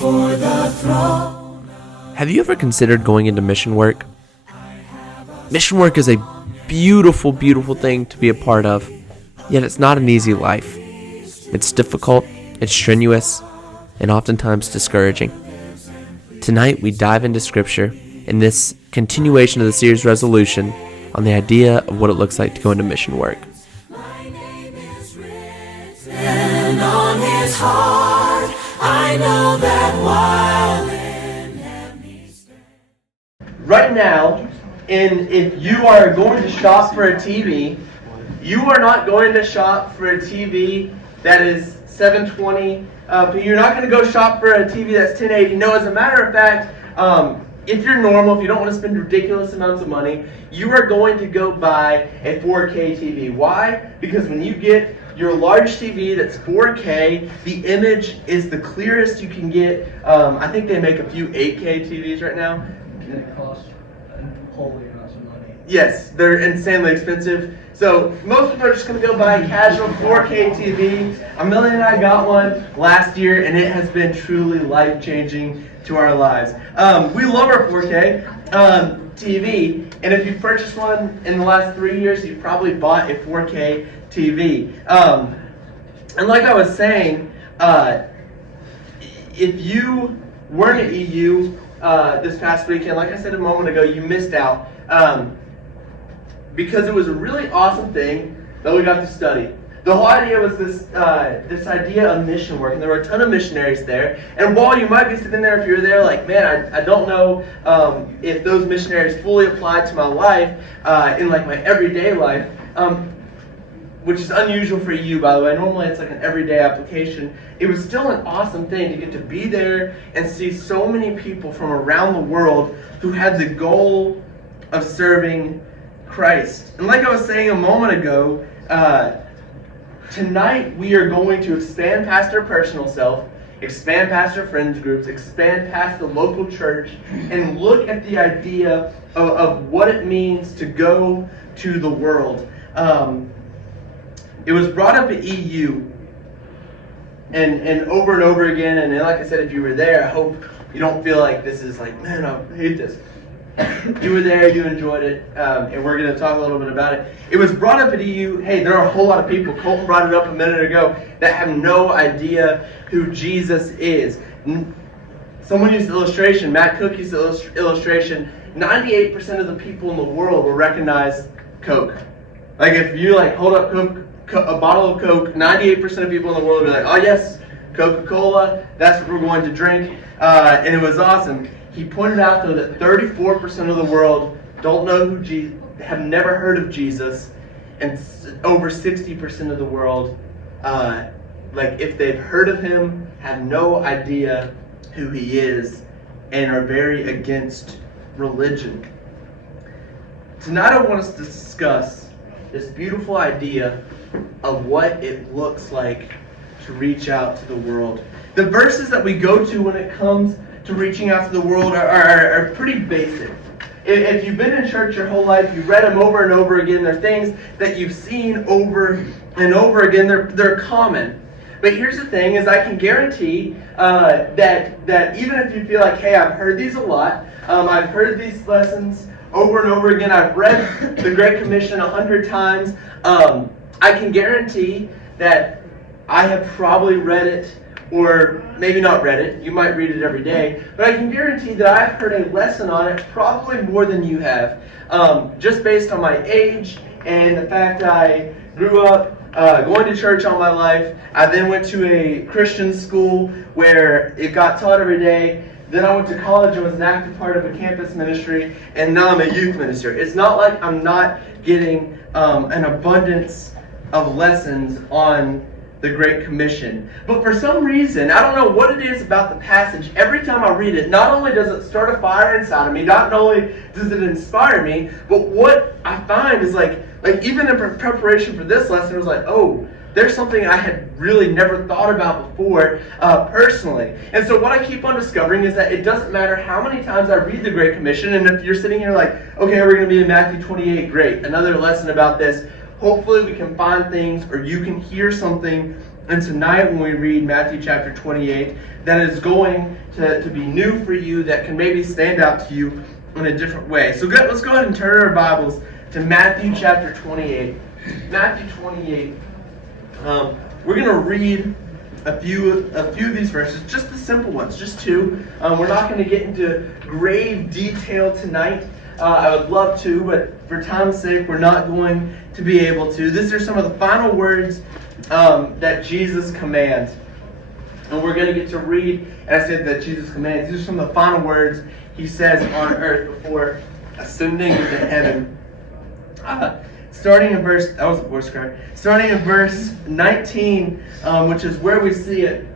before the throne. Have you ever considered going into mission work? Mission work is a beautiful, beautiful thing to be a part of, yet it's not an easy life. It's difficult, it's strenuous, and oftentimes discouraging. Tonight we dive into Scripture in this continuation of the series Resolution on the idea of what it looks like to go into mission work. My name is written on his heart. I know that while in heaven he stands. Right now, if you are going to shop for a TV, you are not going to shop for a TV that is 720. You're not going to go shop for a TV that's 1080. No, as a matter of fact, if you're normal, if you don't want to spend ridiculous amounts of money, you are going to go buy a 4K TV. Why? Because when you get your large TV that's 4K, the image is the clearest you can get. I think they make a few 8K TVs right now. It costs holy amounts of money. Yes, they're insanely expensive. So most people are just going to go buy a casual 4K TV. Amelia and I got one last year, and it has been truly life-changing to our lives. We love our 4K TV, and if you purchased one in the last 3 years, you probably bought a 4K TV. And like I was saying, if you weren't at EU this past weekend, like I said a moment ago, you missed out. Because it was a really awesome thing that we got to study. The whole idea was this idea of mission work, and there were a ton of missionaries there. And while you might be sitting there, if you're there, like, man, I don't know if those missionaries fully applied to my life in like my everyday life, which is unusual for you, by the way. Normally it's like an everyday application. It was still an awesome thing to get to be there and see so many people from around the world who had the goal of serving Christ. And like I was saying a moment ago, tonight we are going to expand past our personal self, expand past our friends groups, expand past the local church, and look at the idea of what it means to go to the world. It was brought up at EU and over again, and like I said, if you were there, I hope you don't feel like this is like, man, I hate this. You were there, you enjoyed it, and we're going to talk a little bit about it. It was brought up at EU. Hey, there are a whole lot of people, Colton brought it up a minute ago, that have no idea who Jesus is. Someone used the illustration, Matt Cook used the illustration, 98% of the people in the world will recognize Coke. Like if you like hold up a bottle of Coke, 98% of people in the world will be like, oh yes, Coca-Cola, that's what we're going to drink. And it was awesome. He pointed out, though, that 34% of the world don't know have never heard of Jesus, and over 60% of the world, like if they've heard of him, have no idea who he is, and are very against religion. Tonight I want us to discuss this beautiful idea of what it looks like to reach out to the world. The verses that we go to when it comes to reaching out to the world are pretty basic. If you've been in church your whole life, you've read them over and over again, they're things that you've seen over and over again, they're common. But here's the thing, is I can guarantee that even if you feel like, hey, I've heard these a lot, I've heard these lessons over and over again, I've read the Great Commission 100 times, I can guarantee that I have probably read it, or maybe not read it, you might read it every day, but I can guarantee that I've heard a lesson on it probably more than you have, just based on my age and the fact that I grew up going to church all my life. I then went to a Christian school where it got taught every day. Then I went to college and was an active part of a campus ministry, and now I'm a youth minister. It's not like I'm not getting an abundance of lessons on the Great Commission. But for some reason, I don't know what it is about the passage, every time I read it, not only does it start a fire inside of me, not only does it inspire me, but what I find is like even in preparation for this lesson, it was like, oh, there's something I had really never thought about before personally. And so what I keep on discovering is that it doesn't matter how many times I read the Great Commission, and if you're sitting here like, okay, we're going to be in Matthew 28, great, another lesson about this. Hopefully we can find things, or you can hear something And tonight when we read Matthew chapter 28, that is going to be new for you, that can maybe stand out to you in a different way. So let's go ahead and turn our Bibles to Matthew chapter 28. Matthew 28. We're going to read a few of these verses, just the simple ones, just two. We're not going to get into grave detail tonight. I would love to, but for time's sake, we're not going to be able to. These are some of the final words that Jesus commands. And we're going to get to read, and I said that Jesus commands. These are some of the final words he says on earth before ascending into heaven. Starting in verse 19, which is where we see it,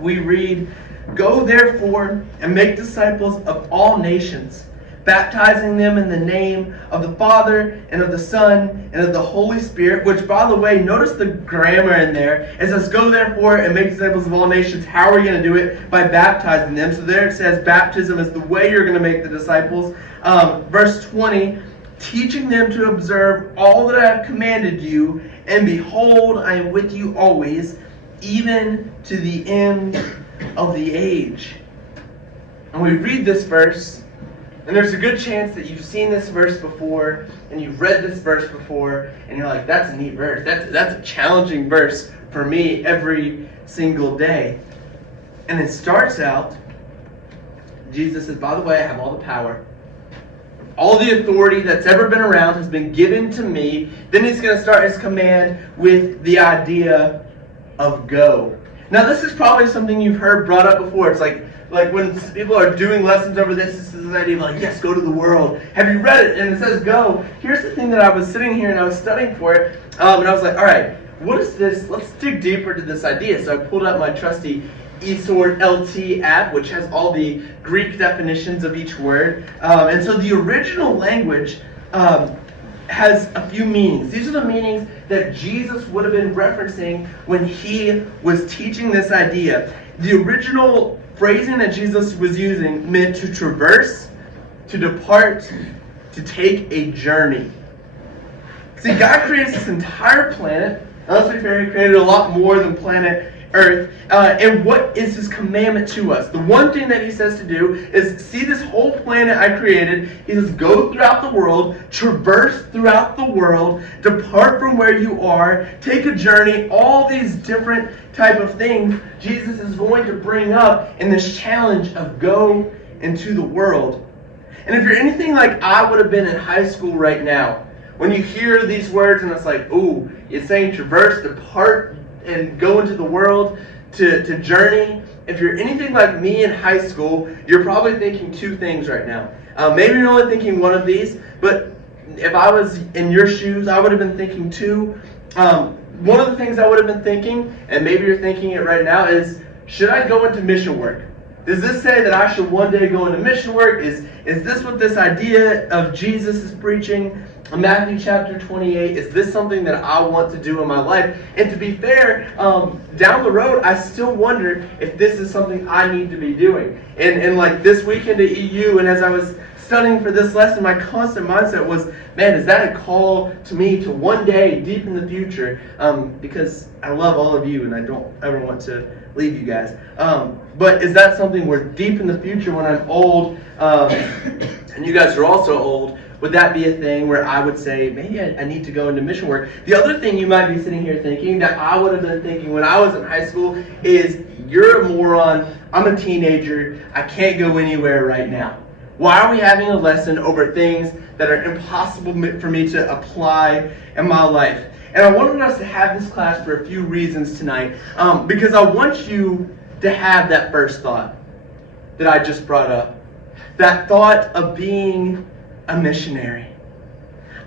we read, "Go therefore and make disciples of all nations, baptizing them in the name of the Father and of the Son and of the Holy Spirit," which, by the way, notice the grammar in there. It says, "Go therefore and make disciples of all nations." How are we going to do it? By baptizing them. So there it says baptism is the way you're going to make the disciples. Verse 20, "Teaching them to observe all that I have commanded you, and behold, I am with you always, even to the end of the age." And we read this verse, and there's a good chance that you've seen this verse before, and you've read this verse before, and you're like, that's a neat verse. That's a challenging verse for me every single day. And it starts out, Jesus says, "By the way, I have all the power. All the authority that's ever been around has been given to me." Then he's going to start his command with the idea of go. Now, this is probably something you've heard brought up before. It's like when people are doing lessons over this is this idea of like, yes, go to the world. Have you read it? And it says go. Here's the thing that I was sitting here and I was studying for it, and I was like, all right, what is this? Let's dig deeper into this idea. So I pulled up my trusty eSword LT app, which has all the Greek definitions of each word. And so the original language has a few meanings. These are the meanings that Jesus would have been referencing when he was teaching this idea. The original phrasing that Jesus was using meant to traverse, to depart, to take a journey. See, God created this entire planet. Let's be fair, he created a lot more than planet Earth. And what is his commandment to us? The one thing that he says to do is see this whole planet I created. He says, go throughout the world, traverse throughout the world, depart from where you are, take a journey, all these different type of things Jesus is going to bring up in this challenge of go into the world. And if you're anything like I would have been in high school right now, when you hear these words and it's like, ooh, it's saying traverse, depart, and go into the world to journey. If you're anything like me in high school, you're probably thinking two things right now. Maybe you're only thinking one of these, but if I was in your shoes, I would have been thinking two. One of the things I would have been thinking, and maybe you're thinking it right now, is should I go into mission work? Does this say that I should one day go into mission work? Is this what this idea of Jesus is preaching? Matthew chapter 28, is this something that I want to do in my life? And to be fair, down the road, I still wonder if this is something I need to be doing. And like this weekend at EU, and as I was studying for this lesson, my constant mindset was, man, is that a call to me to one day, deep in the future? Because I love all of you, and I don't ever want to leave you guys. But is that something where deep in the future, when I'm old, and you guys are also old, would that be a thing where I would say, maybe I need to go into mission work? The other thing you might be sitting here thinking that I would have been thinking when I was in high school is, you're a moron, I'm a teenager, I can't go anywhere right now. Why are we having a lesson over things that are impossible for me to apply in my life? And I wanted us to have this class for a few reasons tonight, because I want you to have that first thought that I just brought up. That thought of being a missionary.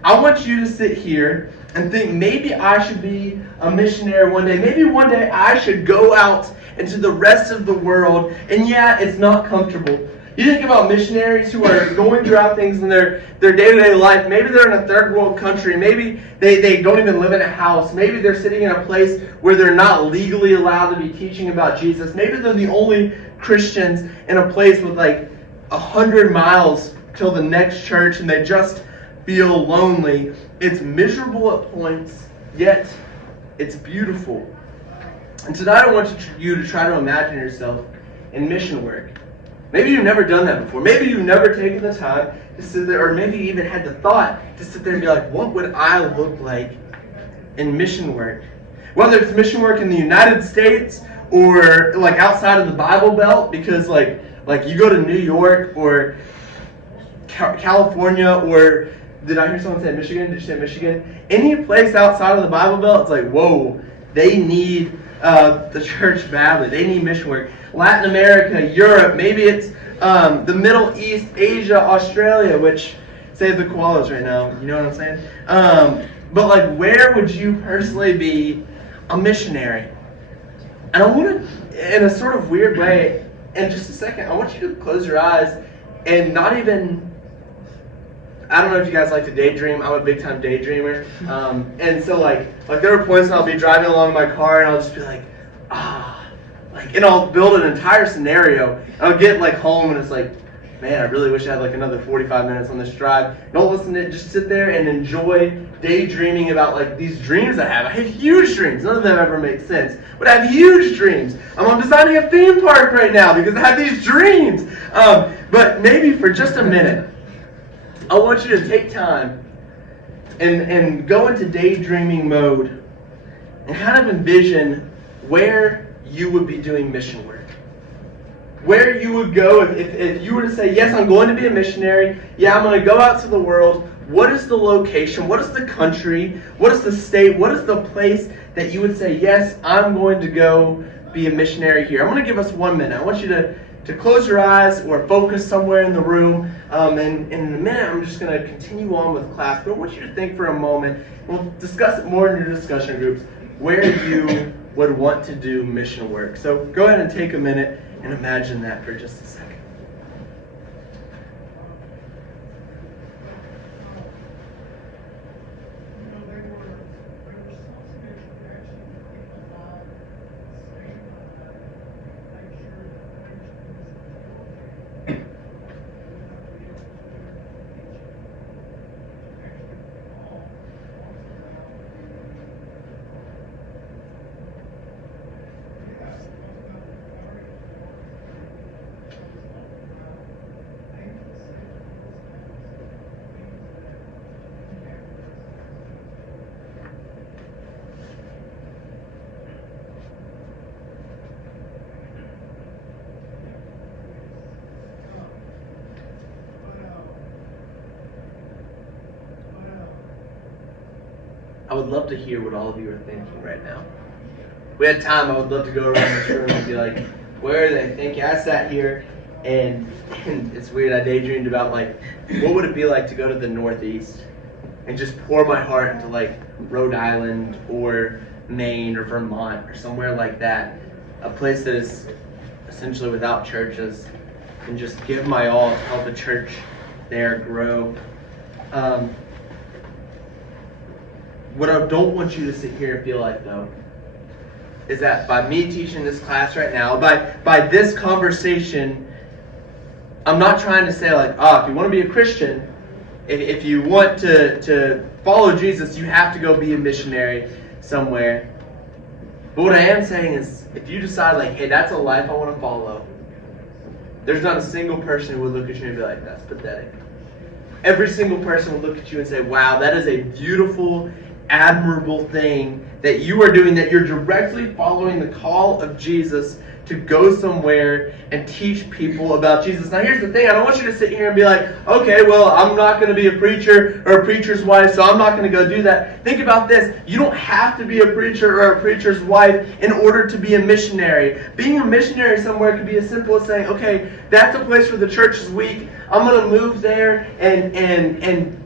I want you to sit here and think, maybe I should be a missionary one day. Maybe one day I should go out into the rest of the world. And yeah, it's not comfortable. You think about missionaries who are going throughout things in their day-to-day life. Maybe they're in a third world country. Maybe they don't even live in a house. Maybe they're sitting in a place where they're not legally allowed to be teaching about Jesus. Maybe they're the only Christians in a place with like 100 miles till the next church, and they just feel lonely. It's miserable at points, yet it's beautiful. And tonight I want you to try to imagine yourself in mission work. Maybe you've never done that before. Maybe you've never taken the time to sit there, or maybe you even had the thought to sit there and be like, what would I look like in mission work? Whether it's mission work in the United States or like outside of the Bible Belt, because like you go to New York or California, or did I hear someone say Michigan? Did you say Michigan? Any place outside of the Bible Belt, it's like, whoa, they need the church badly. They need mission work. Latin America, Europe, maybe it's the Middle East, Asia, Australia, which save the koalas right now. You know what I'm saying? But like, where would you personally be a missionary? And I want to, in a sort of weird way, in just a second, I want you to close your eyes and not even. I don't know if you guys like to daydream. I'm a big time daydreamer. And so like there are points when I'll be driving along in my car and I'll just be like, and I'll build an entire scenario. And I'll get like home and it's like, man, I really wish I had like another 45 minutes on this drive. Don't listen to it. Just sit there and enjoy daydreaming about like these dreams I have. I have huge dreams. None of them ever make sense. But I have huge dreams. I'm designing a theme park right now because I have these dreams. But maybe for just a minute, I want you to take time and go into daydreaming mode and kind of envision where you would be doing mission work. Where you would go if you were to say, yes, I'm going to be a missionary. Yeah, I'm going to go out to the world. What is the location? What is the country? What is the state? What is the place that you would say, yes, I'm going to go be a missionary here? I'm going to give us 1 minute. I want you to close your eyes or focus somewhere in the room. And in a minute, I'm just going to continue on with class. But I want you to think for a moment. We'll discuss it more in your discussion groups, where you would want to do mission work. So go ahead and take a minute and imagine that for just a second. I would love to hear what all of you are thinking right now. If we had time, I would love to go around this room and be like, where are they thinking? I sat here and it's weird, I daydreamed about like, what would it be like to go to the Northeast and just pour my heart into like Rhode Island or Maine or Vermont or somewhere like that. A place that is essentially without churches, and just give my all to help a church there grow. What I don't want you to sit here and feel like, though, is that by me teaching this class right now, by this conversation, I'm not trying to say like, if you want to be a Christian, if you want to follow Jesus, you have to go be a missionary somewhere. But what I am saying is, if you decide like, hey, that's a life I want to follow, there's not a single person who would look at you and be like, that's pathetic. Every single person would look at you and say, wow, that is a beautiful, admirable thing that you are doing, that you're directly following the call of Jesus to go somewhere and teach people about Jesus. Now here's the thing, I don't want you to sit here and be like, okay, well, I'm not going to be a preacher or a preacher's wife, so I'm not going to go do that. Think about this, you don't have to be a preacher or a preacher's wife in order to be a missionary. Being a missionary somewhere could be as simple as saying, okay, that's a place where the church is weak, I'm going to move there and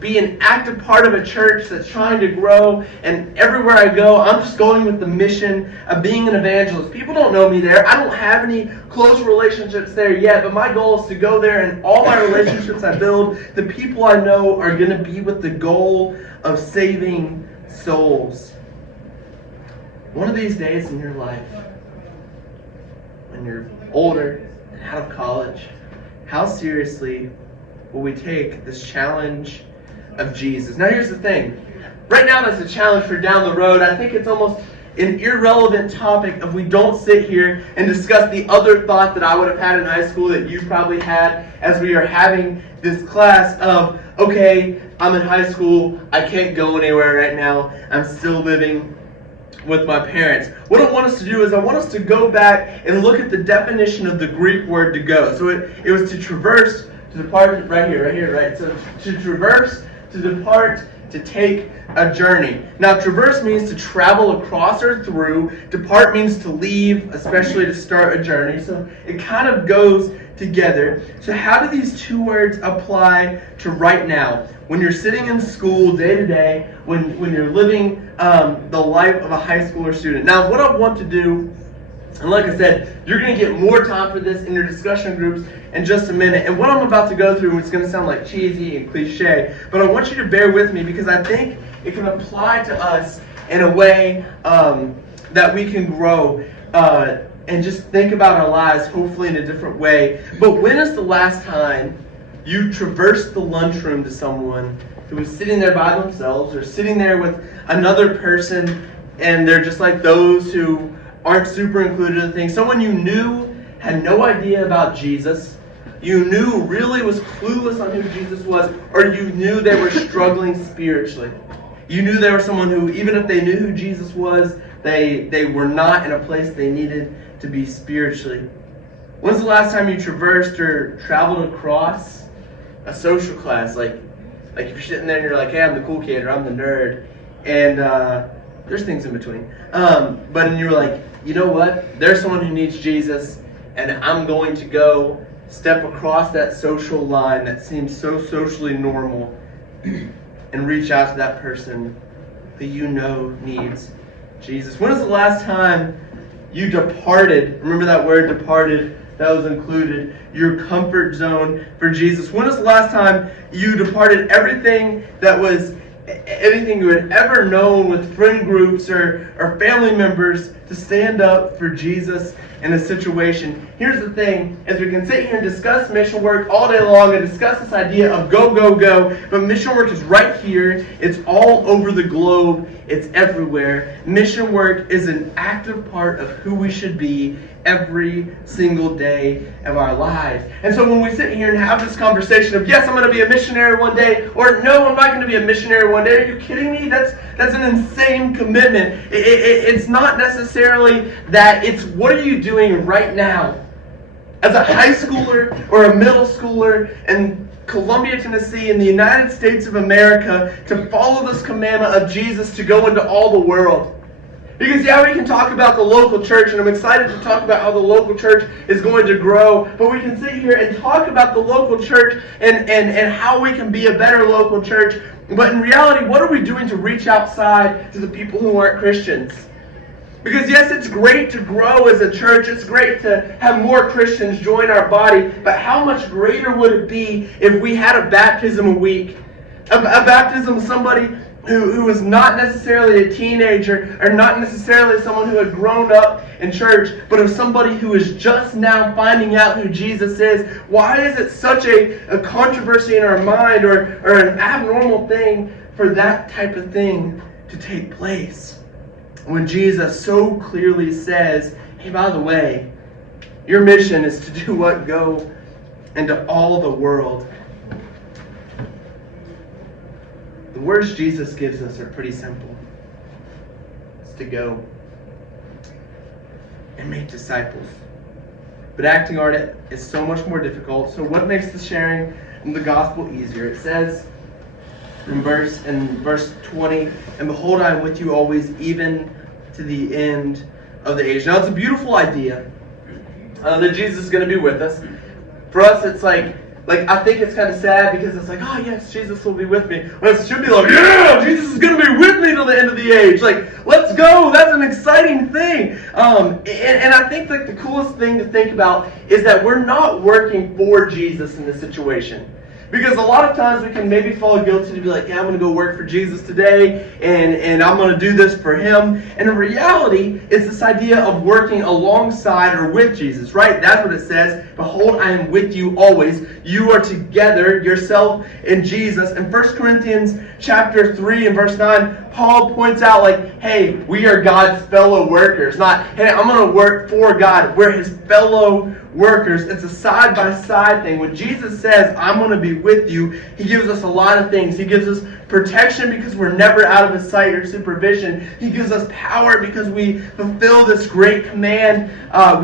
be an active part of a church that's trying to grow, and everywhere I go, I'm just going with the mission of being an evangelist. People don't know me there. I don't have any close relationships there yet, but my goal is to go there, and all my relationships I build, the people I know are going to be with the goal of saving souls. One of these days in your life, when you're older and out of college, how seriously will we take this challenge of Jesus? Now here's the thing. Right now that's a challenge for down the road. I think it's almost an irrelevant topic if we don't sit here and discuss the other thought that I would have had in high school that you probably had as we are having this class of, okay, I'm in high school, I can't go anywhere right now, I'm still living with my parents. What I want us to do is I want us to go back and look at the definition of the Greek word to go. So it was to traverse, to depart, right here, right? So to traverse, to depart, to take a journey. Now, traverse means to travel across or through. Depart means to leave, especially to start a journey. So it kind of goes together. So how do these two words apply to right now? When you're sitting in school day to day, when you're living the life of a high schooler student. Now, what I want to do, and like I said, you're going to get more time for this in your discussion groups in just a minute. And what I'm about to go through is going to sound like cheesy and cliche, but I want you to bear with me because I think it can apply to us in a way that we can grow and just think about our lives hopefully in a different way. But when is the last time you traversed the lunchroom to someone who was sitting there by themselves or sitting there with another person and they're just like those who aren't super included in things? Someone you knew had no idea about Jesus, you knew really was clueless on who Jesus was, or you knew they were struggling spiritually. You knew they were someone who, even if they knew who Jesus was, they were not in a place they needed to be spiritually. When's the last time you traversed or traveled across a social class? Like if you're sitting there and you're like, hey, I'm the cool kid or I'm the nerd, and there's things in between. But you were like, you know what? There's someone who needs Jesus, and I'm going to go step across that social line that seems so socially normal and reach out to that person who you know needs Jesus. When was the last time you departed? Remember that word departed? That was included. Your comfort zone for Jesus. When was the last time you departed everything you had ever known with friend groups or family members to stand up for Jesus in a situation? Here's the thing, as we can sit here and discuss mission work all day long and discuss this idea of go, go, go, but mission work is right here. It's all over the globe. It's everywhere. Mission work is an active part of who we should be every single day of our lives. And so when we sit here and have this conversation of, yes, I'm going to be a missionary one day, or no, I'm not going to be a missionary one day, are you kidding me? That's an insane commitment. It's not necessarily that. It's what are you doing right now as a high schooler or a middle schooler in Columbia, Tennessee, in the United States of America, to follow this commandment of Jesus to go into all the world. Because yeah, we can talk about the local church, and I'm excited to talk about how the local church is going to grow, but we can sit here and talk about the local church and how we can be a better local church. But in reality, what are we doing to reach outside to the people who aren't Christians? Because yes, it's great to grow as a church, it's great to have more Christians join our body, but how much greater would it be if we had a baptism a week? A baptism of somebody who was not necessarily a teenager or not necessarily someone who had grown up in church, but of somebody who is just now finding out who Jesus is. Why is it such a controversy in our mind or an abnormal thing for that type of thing to take place? When Jesus so clearly says, hey, by the way, your mission is to do what? Go into all the world. The words Jesus gives us are pretty simple. It's to go and make disciples. But acting on it is so much more difficult. So what makes the sharing the gospel easier? It says in verse 20, and behold, I am with you always, even to the end of the age. Now, it's a beautiful idea that Jesus is going to be with us. For us, it's like I think it's kind of sad because it's like, oh yes, Jesus will be with me. Well, it should be like, yeah, Jesus is going to be with me till the end of the age. Like, let's go. That's an exciting thing. And I think like the coolest thing to think about is that we're not working for Jesus in this situation. Because a lot of times we can maybe fall guilty to be like, yeah, I'm going to go work for Jesus today, and I'm going to do this for him. And in reality, it's this idea of working alongside or with Jesus, right? That's what it says. Behold, I am with you always. You are together, yourself and Jesus. In 1 Corinthians chapter 3 and verse 9, Paul points out like, hey, we are God's fellow workers. Not, hey, I'm going to work for God. We're his fellow workers. It's a side-by-side thing. When Jesus says, I'm going to be with you, he gives us a lot of things. He gives us protection because we're never out of his sight or supervision. He gives us power because we fulfill this great command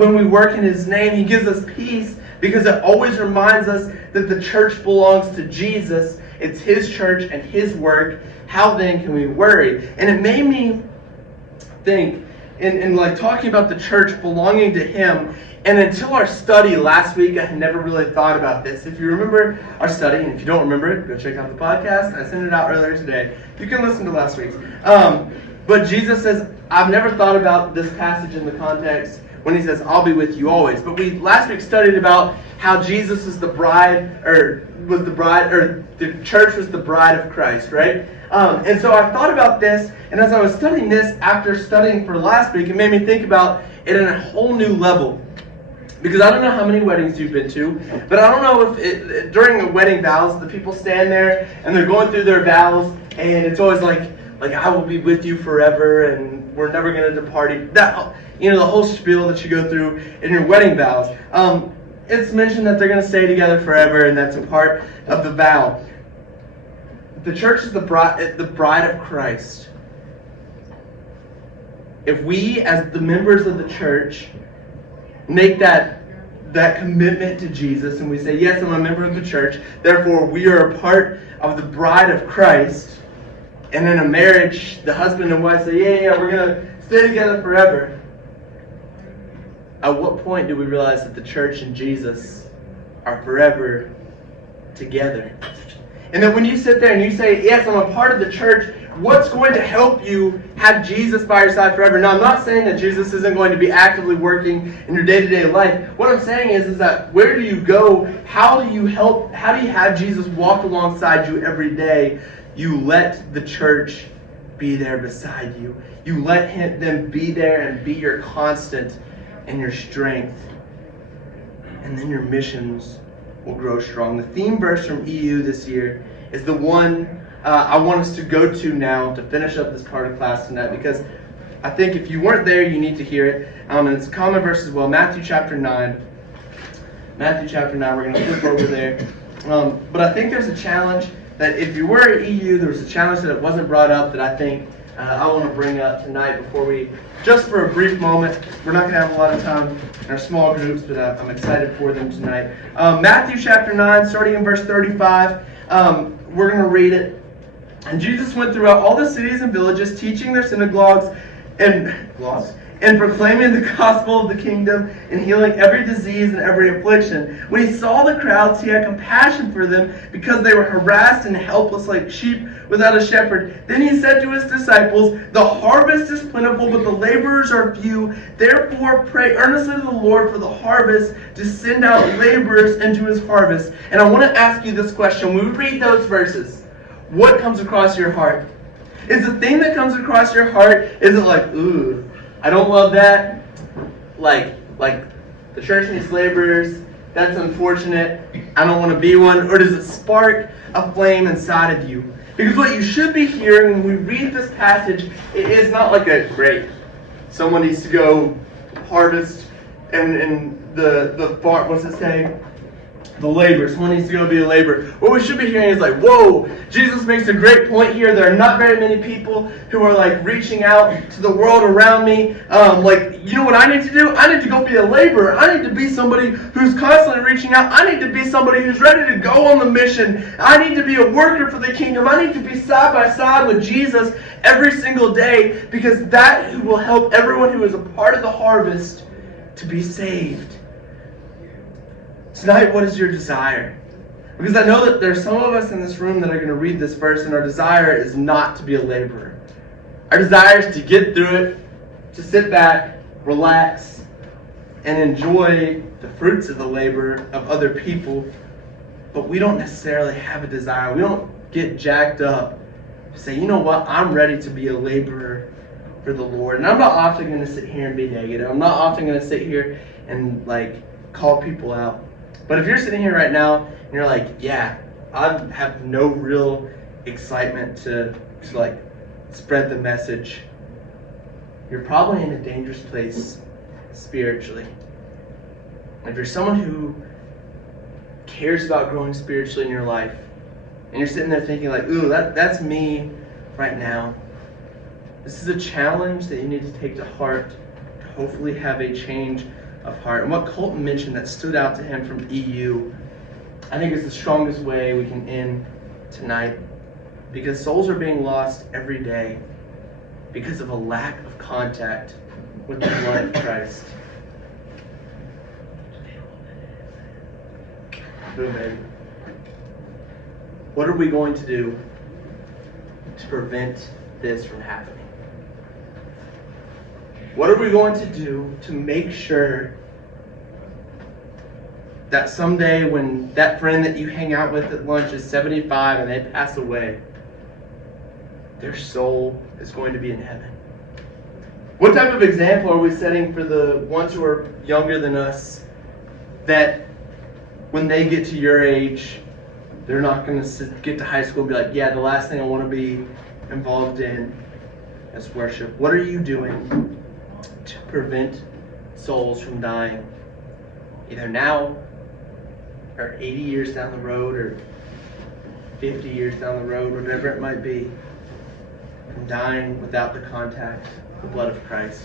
when we work in his name. He gives us peace because it always reminds us that the church belongs to Jesus. It's his church and his work. How then can we worry? And it made me think, in like talking about the church belonging to him, and until our study last week, I had never really thought about this. If you remember our study, and if you don't remember it, go check out the podcast. I sent it out earlier today. You can listen to last week's. But Jesus says, I've never thought about this passage in the context when he says, I'll be with you always. But we last week studied about how Jesus is the bride, or the church was the bride of Christ, right? And so I thought about this, and as I was studying this, after studying for last week, it made me think about it in a whole new level. Because I don't know how many weddings you've been to, but I don't know if during the wedding vows, the people stand there and they're going through their vows, and it's always like I will be with you forever, and we're never going to depart. That, the whole spiel that you go through in your wedding vows. It's mentioned that they're going to stay together forever, and that's a part of the vow. The church is the bride of Christ. If we, as the members of the church, make that commitment to Jesus, and we say, yes, I'm a member of the church, therefore we are a part of the bride of Christ, and in a marriage, the husband and wife say, yeah, we're going to stay together forever. At what point do we realize that the church and Jesus are forever together? And then when you sit there and you say, yes, I'm a part of the church, what's going to help you have Jesus by your side forever? Now, I'm not saying that Jesus isn't going to be actively working in your day-to-day life. What I'm saying is that where do you go? How do you have Jesus walk alongside you every day? You let the church be there beside you. You let them be there and be your constant and your strength. And then your missions will grow strong. The theme verse from EU this year is the one I want us to go to now to finish up this part of class tonight, because I think if you weren't there, you need to hear it. And it's a common verse as well. Matthew chapter 9. Matthew chapter 9, we're going to flip over there. But I think there's a challenge that if you were at EU, there was a challenge that wasn't brought up that I think I want to bring up tonight before we, just for a brief moment. We're not going to have a lot of time in our small groups, but I'm excited for them tonight. Matthew chapter 9, starting in verse 35. We're going to read it. And Jesus went throughout all the cities and villages, teaching their synagogues and proclaiming the gospel of the kingdom and healing every disease and every affliction. When he saw the crowds, he had compassion for them because they were harassed and helpless like sheep without a shepherd. Then he said to his disciples, the harvest is plentiful, but the laborers are few. Therefore pray earnestly to the Lord for the harvest to send out laborers into his harvest. And I want to ask you this question. When we read those verses, what comes across your heart? Is the thing that comes across your heart, is it like, ooh, I don't love that? Like the church needs laborers, that's unfortunate, I don't want to be one? Or does it spark a flame inside of you? Because what you should be hearing when we read this passage, it is not like a, great, someone needs to go harvest and the farm, what's it say? The labor. Someone needs to go be a laborer. What we should be hearing is like, whoa, Jesus makes a great point here. There are not very many people who are like reaching out to the world around me. You know what I need to do? I need to go be a laborer. I need to be somebody who's constantly reaching out. I need to be somebody who's ready to go on the mission. I need to be a worker for the kingdom. I need to be side by side with Jesus every single day, because that will help everyone who is a part of the harvest to be saved. Tonight, what is your desire? Because I know that there's some of us in this room that are going to read this verse, and our desire is not to be a laborer. Our desire is to get through it, to sit back, relax, and enjoy the fruits of the labor of other people. but we don't necessarily have a desire. We don't get jacked up to say, you know what, I'm ready to be a laborer for the Lord. And I'm not often going to sit here and be negative. I'm not often going to sit here and like call people out. But if you're sitting here right now and you're like, yeah, I have no real excitement to like spread the message, you're probably in a dangerous place spiritually. If you're someone who cares about growing spiritually in your life, and you're sitting there thinking like, ooh, that's me right now, this is a challenge that you need to take to heart to hopefully have a change of heart. And what Colton mentioned that stood out to him from EU, I think is the strongest way we can end tonight, because souls are being lost every day because of a lack of contact with the blood of Christ. Boom, baby. What are we going to do to prevent this from happening? What are we going to do to make sure that someday when that friend that you hang out with at lunch is 75 and they pass away, their soul is going to be in heaven? What type of example are we setting for the ones who are younger than us, that when they get to your age, they're not going to get to high school and be like, yeah, the last thing I want to be involved in is worship? What are you doing to prevent souls from dying, either now or 80 years down the road or 50 years down the road, whatever it might be, from dying without the contact, the blood of Christ?